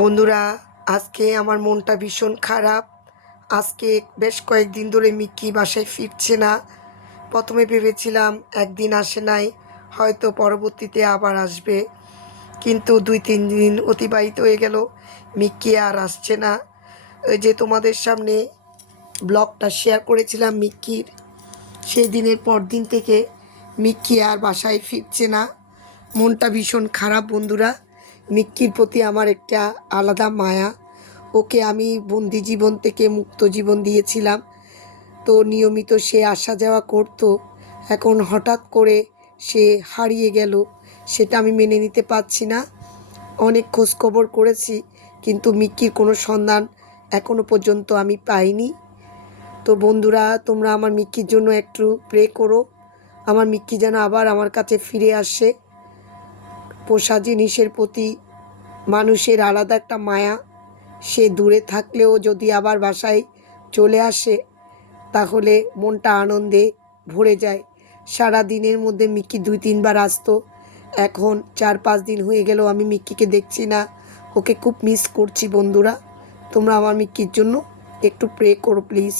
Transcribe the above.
বন্ধুরা, আজকে আমার মনটা ভীষণ খারাপ। আজকে বেশ কয়েকদিন ধরে মিক্কি বাসায় ফিরছে না। প্রথমে ভেবেছিলাম একদিন আসে নাই, হয়তো পরবর্তীতে আবার আসবে, কিন্তু 2-3 দিন অতিবাহিত হয়ে গেল, মিক্কি আর আসছে না। ওই যে তোমাদের সামনে ব্লগটা শেয়ার করেছিলাম মিক্কির, সেই দিনের পর দিন থেকে মিক্কি আর বাসায় ফিরছে না। মনটা ভীষণ খারাপ বন্ধুরা। মিক্কির প্রতি আমার একটা আলাদা মায়া। ওকে আমি বন্দি জীবন থেকে মুক্ত জীবন দিয়েছিলাম, তো নিয়মিত সে আসা যাওয়া করতো। এখন হঠাৎ করে সে হারিয়ে গেল, সেটা আমি মেনে নিতে পারছি না। অনেক খোঁজখবর করেছি, কিন্তু মিক্কির কোনো সন্ধান এখনও পর্যন্ত আমি পাইনি। তো বন্ধুরা, তোমরা আমার মিক্কির জন্য একটু প্রে করো, আমার মিক্কি যেন আবার আমার কাছে ফিরে আসে। পোষা জিনিসের প্রতি মানুষের আলাদা একটা মায়া। সে দূরে থাকলেও যদি আবার বাসায় চলে আসে, তাহলে মনটা আনন্দে ভরে যায়। সারা দিনের মধ্যে মিক্কি 2-3 বার আসতো, এখন 4-5 দিন হয়ে গেল আমি মিক্কিকে দেখছি না। ওকে খুব মিস করছি বন্ধুরা। তোমরা আমার মিক্কির জন্য একটু প্রে করো প্লিজ।